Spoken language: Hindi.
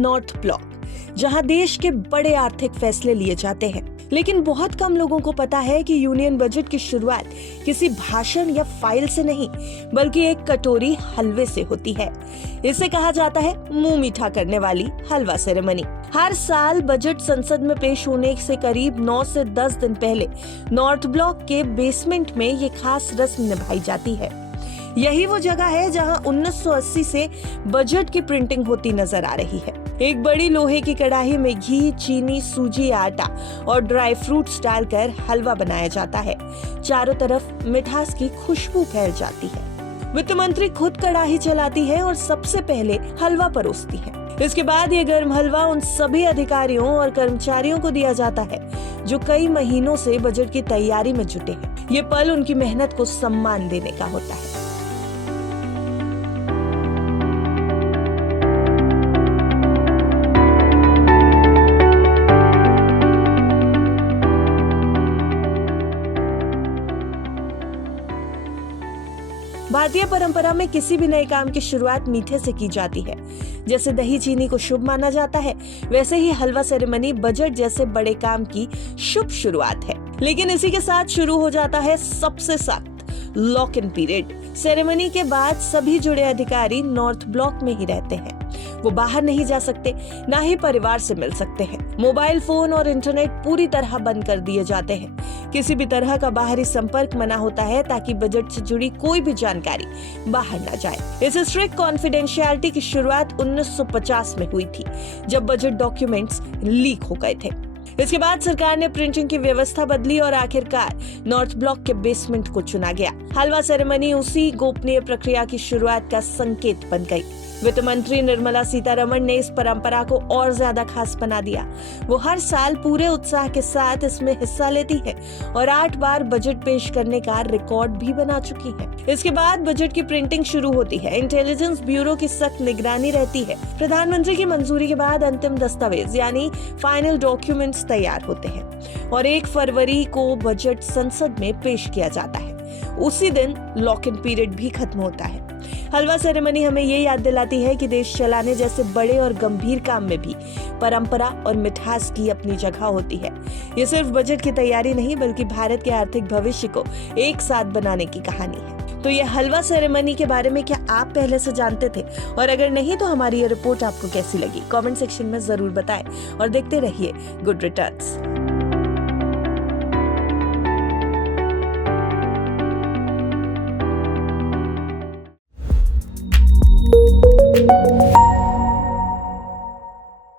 नॉर्थ ब्लॉक, जहां देश के बड़े आर्थिक फैसले लिए जाते हैं। लेकिन बहुत कम लोगों को पता है कि यूनियन बजट की शुरुआत किसी भाषण या फाइल से नहीं, बल्कि एक कटोरी हलवे से होती है। इसे कहा जाता है मुंह मीठा करने वाली हलवा सेरेमनी। हर साल बजट संसद में पेश होने से करीब 9 से 10 दिन पहले नॉर्थ ब्लॉक के बेसमेंट में ये खास रस्म निभाई जाती है। यही वो जगह है जहां 1980 से बजट की प्रिंटिंग होती नजर आ रही है। एक बड़ी लोहे की कढ़ाई में घी, चीनी, सूजी, आटा और ड्राई फ्रूट्स डालकर हलवा बनाया जाता है। चारों तरफ मिठास की खुशबू फैल जाती है। वित्त मंत्री खुद कढ़ाई चलाती है और सबसे पहले हलवा परोसती है। इसके बाद ये गर्म हलवा उन सभी अधिकारियों और कर्मचारियों को दिया जाता है जो कई महीनों से बजट की तैयारी में जुटे हैं। ये पल उनकी मेहनत को सम्मान देने का होता है। भारतीय परंपरा में किसी भी नए काम की शुरुआत मीठे से की जाती है। जैसे दही चीनी को शुभ माना जाता है, वैसे ही हलवा सेरेमनी बजट जैसे बड़े काम की शुभ शुरुआत है। लेकिन इसी के साथ शुरू हो जाता है सबसे सख्त लॉक इन पीरियड। सेरेमनी के बाद सभी जुड़े अधिकारी नॉर्थ ब्लॉक में ही रहते हैं। वो बाहर नहीं जा सकते, ना ही परिवार से मिल सकते हैं। मोबाइल फोन और इंटरनेट पूरी तरह बंद कर दिए जाते हैं। किसी भी तरह का बाहरी संपर्क मना होता है ताकि बजट से जुड़ी कोई भी जानकारी बाहर ना जाए। इस स्ट्रिक्ट कॉन्फिडेंशियलिटी की शुरुआत 1950 में हुई थी, जब बजट डॉक्यूमेंट्स लीक हो गए थे। इसके बाद सरकार ने प्रिंटिंग की व्यवस्था बदली और आखिरकार नॉर्थ ब्लॉक के बेसमेंट को चुना गया। हलवा सेरेमनी उसी गोपनीय प्रक्रिया की शुरुआत का संकेत बन गई। वित्त मंत्री निर्मला सीतारमण ने इस परंपरा को और ज्यादा खास बना दिया। वो हर साल पूरे उत्साह के साथ इसमें हिस्सा लेती है और 8 बार बजट पेश करने का रिकॉर्ड भी बना चुकी है। इसके बाद बजट की प्रिंटिंग शुरू होती है। इंटेलिजेंस ब्यूरो की सख्त निगरानी रहती है। प्रधानमंत्री की मंजूरी के बाद अंतिम दस्तावेज यानी फाइनल डॉक्यूमेंट्स तैयार होते हैं और 1 फरवरी को बजट संसद में पेश किया जाता है। उसी दिन लॉक इन पीरियड भी खत्म होता है। हलवा सेरेमनी हमें ये याद दिलाती है कि देश चलाने जैसे बड़े और गंभीर काम में भी परंपरा और मिठास की अपनी जगह होती है। ये सिर्फ बजट की तैयारी नहीं, बल्कि भारत के आर्थिक भविष्य को एक साथ बनाने की कहानी है। तो ये हलवा सेरेमनी के बारे में क्या आप पहले से जानते थे? और अगर नहीं तो हमारी ये रिपोर्ट आपको कैसी लगी? कमेंट सेक्शन में जरूर बताएं और देखते रहिए गुड रिटर्न्स।